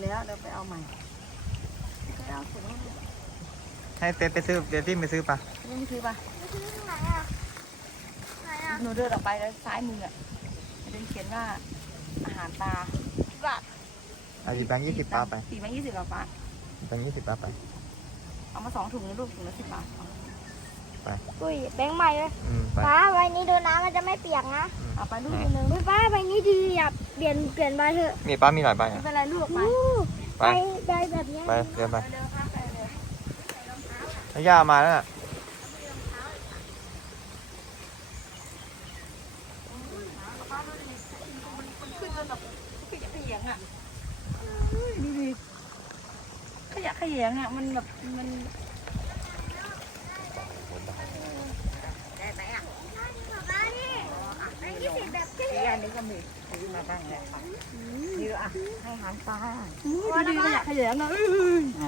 เดี๋ยวไปเอาใหม่ไปเอาถุงให้ดูให้เป๊ปไปซื้อเดี๋ยวที่ไปซื้อปะนี่มันคือปะไปซื้อที่ไหนอะไหนอะหนูเดินออกไปแล้วซ้ายมืออะมันจะเขียนว่าอาหารปลาบาทเอาดีแบงค์ยี่สิบป้าไปสี่แบงค์ยี่สิบาทป้าแบงค์ยี่สิบป้าไป เอามาสองถุงนะลูกถุงละสิบบาทอุ้ยแบงค์ใหม่เลยอืมไป ป้าใบนี้โดนน้ำมันจะไม่เปียกนะเอาไปลูกคนหนึงอุ้ยป้าใบนี้ดีอย่าเปลี่ยนเปลี่ยนใบเถอะมีป้ามีหลายใบไม่อะเป็นไรลูกไปอู้ไปใบใบแบบเนี้ยไปเดินไปเร็วครับไปเลยแล้วย่ามาแล้วน่ะขึ้นจนแบบขยะแขยงอะดูดิขยะแขยงอะมันแบบมันได้ไหมอะ ป้านี่ใบยี่ สิบแบบขึ้นที่อันนี้ก็มีซื้อมาบ้างแล้วค่ะนี่อะให้หารปลาอู้ดูดิขยขยงอะไหน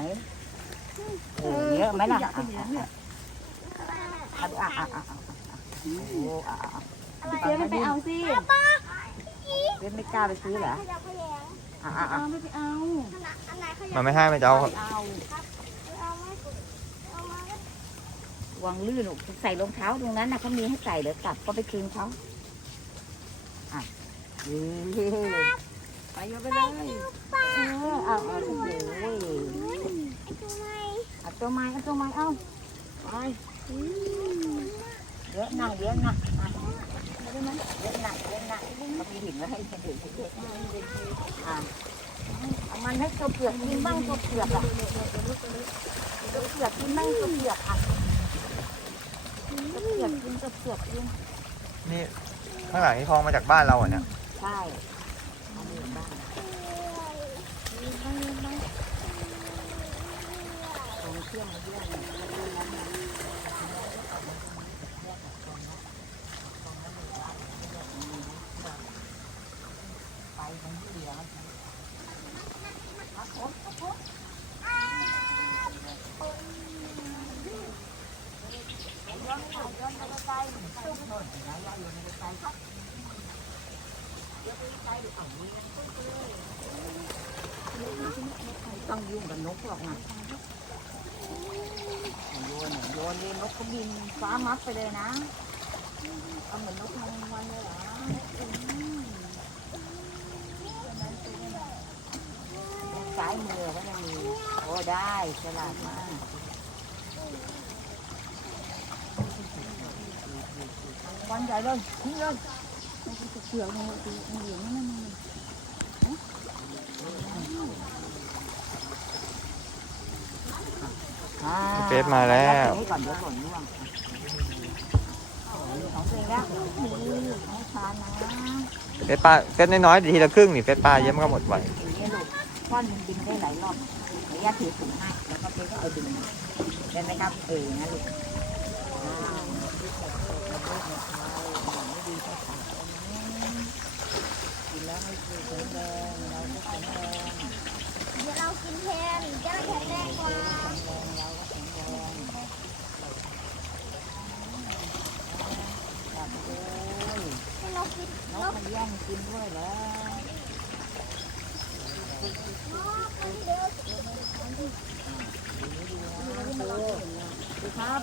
โอ้เยอะไหมล่ะขยะแขยงเนี่ยอะอะอะอะอะโอ้อะเจ๊ไม่ไปเอาสิเจ๊ไม่กล้าไปซื้อเหรออะอะอะไม่ไปเอามันไม่ให้ไม่เอาเอาวางลื่นลูใส่รองเท้าตรงนั้นนะเขามีให้ใส่เดี๋ยวกลับก็ไปคืนเขา ไปโยนไปเลยเออเอาเอาโอ้โหไอ้ตัวไหนเอาตัวไม้เอาตัวไม้เอาไปเยอะหนักเยอะหนักอะเยอะหนักเยอะหนักเขามีหินไว้ให้เด็กๆเด็กๆอะเอามันให้ตัวเปลือกกินบ้างตัวเปลือกอะตัวเปลือกกินบ้างตัวเปลือกอะตัวเปลือกกินตัวเปลือกกินนี่ข้างหลังนี่คลองมาจากบ้านเราอะเนี่ย ใช่เอามือบ้างของเที่ยงเที่ยง ต้องยุ่งกับนกหรอกนะโยนโยนเลยนกก็บินฟ้ามัดไปเลยนะเอาเหมือนนกแมงวันเลยเหรอซ้ายมือก็จะมีโอ้ได้ฉลาดมากวันใหญ่เลยทิ้งเลย เสือกมันมันเหลืองนั่นนั่นเฟซมาแล้วนี่ก่อนเดี๋ยวหล่นร่วงของตัวเองแล้วให้ทานนะเฟซป้าเฟซน้อยๆทีละครึ่งนี่เฟซป้าเยอะมันก็หมดไวก้อนมันบินได้หลายรอบระยะถือถุงให้แล้วก็เพื่อก็เอาดึงเห็นไหมครับเออนะลูก มันย่างกินด้วยเหรอครับ